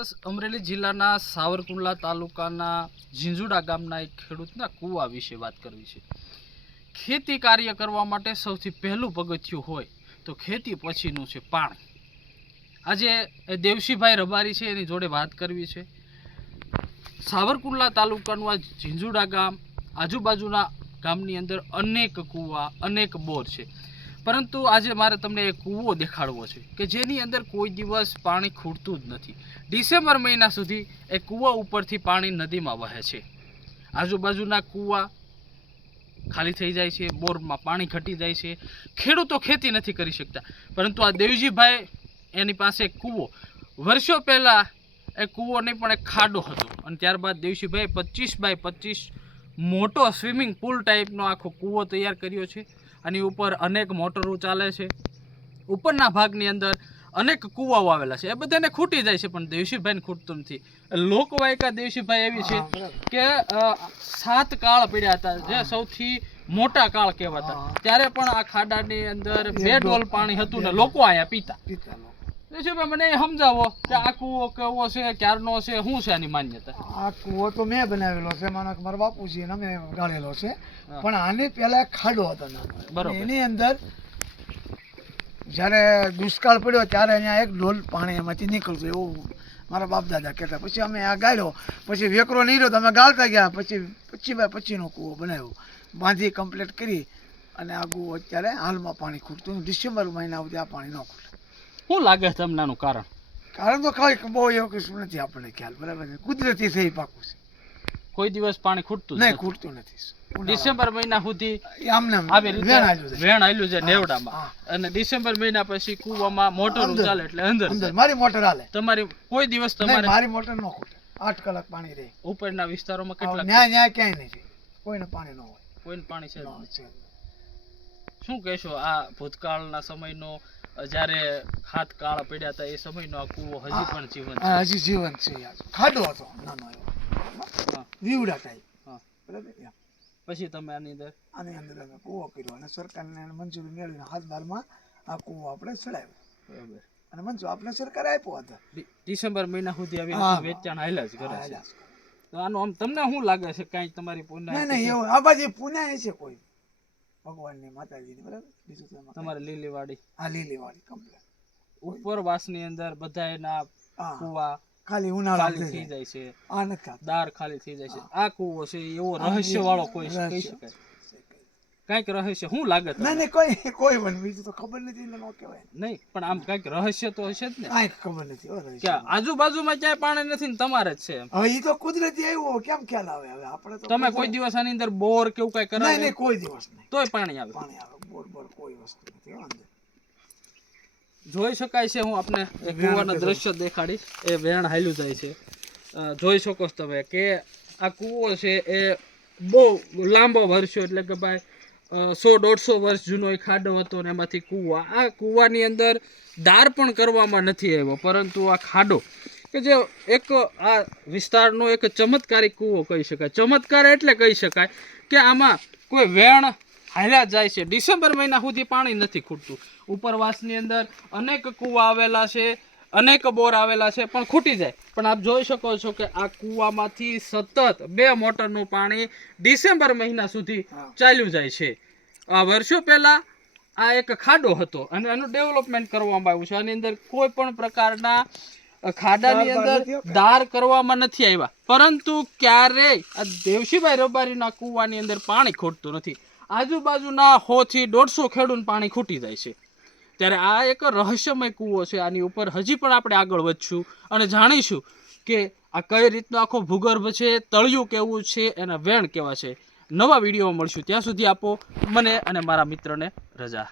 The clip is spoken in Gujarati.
દિવસ અમરેલી જિલ્લાના સાવરકુંડલા તાલુકાના ઝીંઝુડા ગામના એક ખેડૂતના કૂવા વિશે વાત કરવી છે. ખેતી કાર્ય કરવા માટે સૌથી પહેલું પગથિયું હોય તો ખેતી પછીનું છે પાણી. આજે દેવસીભાઈ રબારી છે, એની જોડે વાત કરવી છે. સાવરકુંડલા તાલુકાનું આ ઝીંઝુડા ગામ આજુબાજુના ગામની અંદર અનેક કૂવા, અનેક બોર છે. પરંતુ આજે મારે તમને એક કૂવો દેખાડવો છે કે જેની અંદર કોઈ દિવસ પાણી ખૂટતું જ નથી. ડિસેમ્બર મહિના સુધી એ કૂવા ઉપરથી પાણી નદીમાં વહે છે. આજુબાજુના કૂવા ખાલી થઈ જાય છે, બોરમાં પાણી ઘટી જાય છે. ખેડૂતો ખેતી નથી કરી શકતા. પરંતુ આ દેવજીભાઈ એની પાસે કૂવો. વર્ષો પહેલાં એ કૂવો નહીં પણ એક ખાડો હતો અને ત્યારબાદ દેવજીભાઈ પચીસ બાય પચીસ મોટો સ્વિમિંગ પુલ ટાઈપનો આખો કૂવો તૈયાર કર્યો છે. આની ઉપર અનેક મોટરો ચાલે છે. ઉપરના ભાગની અંદર અનેક કૂવાઓ આવેલા છે. એ બધાને ખૂટી જાય છે પણ દેવશીભાઈને ખૂટતું નથી. લોકવાયકા દેવશીભાઈ એવી છે કે સાત કાળ પડ્યા હતા જે સૌથી મોટા કાળ કહેવાતા. ત્યારે પણ આ ખાડાની અંદર બે ડોલ પાણી હતું ને લોકો અહીંયા પીતા. મને સમજાવો કે આ કૂવો કેવો છે ક્યારનો છે શું છે આની માન્યતા? આ કૂવો તો મેં બનાવેલો છે માનો કે મારા બાપુજી ને મેં ગાળેલો છે. પણ આની પહેલા ખાડો હતો બરોબર. એની અંદર જ્યારે દુષ્કાળ પડ્યો ત્યારે અહીંયા એક ડોલ પાણી એમાંથી નીકળતું એવું મારા બાપ દાદા કહેતા. પછી અમે આ ગાળ્યો. પછી વેકરો નહીં રહ્યો તો અમે ગાળતા ગયા. પછી પચીસ બાય પચીસનો કૂવો બનાવ્યો. બાંધી કમ્પ્લીટ કરી. અને આ કૂવો અત્યારે હાલમાં પાણી ખૂટતું ડિસેમ્બર મહિના સુધી આ પાણી ન ખૂટે. શું લાગે છે તમને કારણ? કારણ તો કઈ બહુ એવો કશું નથી આપણને ખ્યાલ બરાબર છે? કુદરતી થઈ પાકું છે. કોઈ દિવસ પાણી ખૂટતું નહીં ખૂટતું નથી. ડિસેમ્બર મહિના સુધી વેણ છે. આવેલું છે નેવડામાં. અને ડિસેમ્બર મહિના પછી કુવામાં મોટર ચાલે એટલે અંદર મારી મોટર હાલે. તમારી કોઈ દિવસ તમારે મારી મોટર ન ખૂટે. આઠ કલાક પાણી રહે. ઉપરના વિસ્તારોમાં કેટલા ન્યાય ન્યાય ક્યાંય નથી કોઈને પાણી ન હોય. કોઈને પાણી છે. છે. શું કહેશો આ ભૂતકાળના સમયનો જ્યારે હાથ કાળા પડ્યા હતા એ સમયનો આ કૂવો હજી પણ જીવન છે. હજી જીવન છે ખાડો હતો નાનો એવો. દીવડા ટાઈપ બરાબર? પછી તમે આની અંદર? આની અંદર અમે કૂવો કર્યો અને સરકારને મંજૂરી મેળવીને હાથ બારમાં આ કૂવો આપણે ચડાવ્યો. બરાબર. અને મંજૂર આપણે સરકારે આપ્યો હતો. ડિસેમ્બર મહિના સુધી આવી વેચાણ હાલ્યા જ કરે છે. આનું આમ તમને શું લાગે છે કાંઈ તમારી નહીં નહીં એવું આ બાજુ પુના છે કોઈ. ભગવાનની માતાજીની બરાબર? બીજું તો તમારે લીલીવાડી. હા લીલીવાડી કમ્પ્લેટ ઉપરવાસની અંદર બધા એના કુવા ખાલી ઉનાળા ખાલી થઈ જાય. છે. આ નથી દાર ખાલી થઈ જાય છે. આ કુવો છે એવો રહસ્ય વાળો કોઈ કહી શકાય. કાંઈક રહસ્ય શું લાગે ના નહીં કોઈ કોઈ પણ બીજું તો ખબર નથી ન કહેવાય. નહીં પણ આમ કંઈક રહસ્ય તો હશે જ ને. કાંઈ ખબર નથી કે આજુબાજુમાં ક્યાંય પાણી નથી ને તમારે જ છે હવે એ તો કુદરતી આવ્યો કેમ ખ્યાલ આવે? હવે આપણે તો તમે કોઈ દિવસ આની અંદર બોર કે એવું કાંઈ કરાવે નહીં કોઈ દિવસ નહીં. તોય પાણી આવે. પાણી આવે બોર બોર કોઈ વસ્તુ નથી અંદર. જોઈ શકાય છે હું આપને એક કૂવાનું દ્રશ્ય દેખાડીશ. એ વેણ હાલ્યું જાય છે. જોઈ શકો છો તમે કે આ કૂવો છે એ બહુ લાંબો વર્ષો એટલે કે ભાઈ સો દોઢસો વર્ષ જૂનો એ ખાડો હતો ને એમાંથી કૂવા. આ કૂવાની અંદર દાર પણ કરવામાં નથી આવ્યો, પરંતુ આ ખાડો કે જે એક આ વિસ્તારનો એક ચમત્કારી કૂવો કહી શકાય. ચમત્કાર એટલે કહી શકાય કે આમાં કોઈ વેણ હાલ્યા જાય છે. ડિસેમ્બર મહિના સુધી પાણી નથી ખૂટતું. ઉપરવાસની અંદર અનેક કૂવા આવેલા છે. અનેક બોર આવેલા છે પણ ખૂટી જાય. પણ આપ જોઈ શકો છો કે આ કૂવામાંથી સતત બે મોટરનું પાણી ડિસેમ્બર મહિના સુધી ચાલ્યું જાય છે. આ વર્ષો પહેલા આ એક ખાડો હતો અને એનું ડેવલપમેન્ટ કરવામાં આવ્યું છે. આની અંદર કોઈ પણ પ્રકારના ખાડાની અંદર ધાર દાર કરવામાં નથી આવ્યા. પરંતુ ક્યારેય આ દેવશીભાઈ રબારીના કૂવાની અંદર પાણી ખૂટતું નથી. આજુબાજુના હોથી દોઢસો ખેડૂત પાણી ખૂટી જાય છે. ત્યારે આ એક રહસ્યમય કૂવો છે. આની ઉપર હજી પણ આપણે આગળ વધશું અને જાણીશું કે આ કઈ રીતનો આખો ભૂગર્ભ છે, તળિયું કેવું છે એના વેણ કેવા છે. નવા વીડિયો મળશું. ત્યાં સુધી આપો મને અને મારા મિત્રને રજા.